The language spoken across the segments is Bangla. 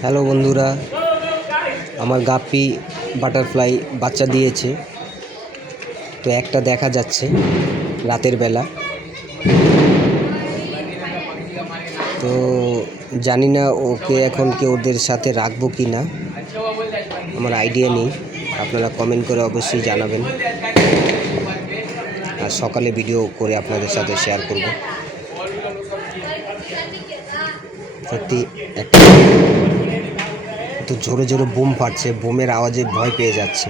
হ্যালো বন্ধুরা, আমার গাপ্পি বাটারফ্লাই বাচ্চা দিয়েছে। তো একটা দেখা যাচ্ছে রাতের বেলা। তো জানি না ওকে এখন কি ওদের সাথে রাখব কি না। আমার আইডিয়া নেই। আপনারা কমেন্ট করে অবশ্যই জানাবেন। আর সকালে ভিডিও করে আপনাদের সাথে শেয়ার করব। সত্যি একটা তো জোরে জোরে বোম ফাটছে বোমের আওয়াজে ভয় পেয়ে যাচ্ছে।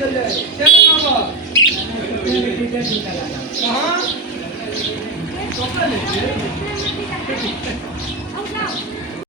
चल जाए चलो ना बाप कहाँ कपड़ा लेके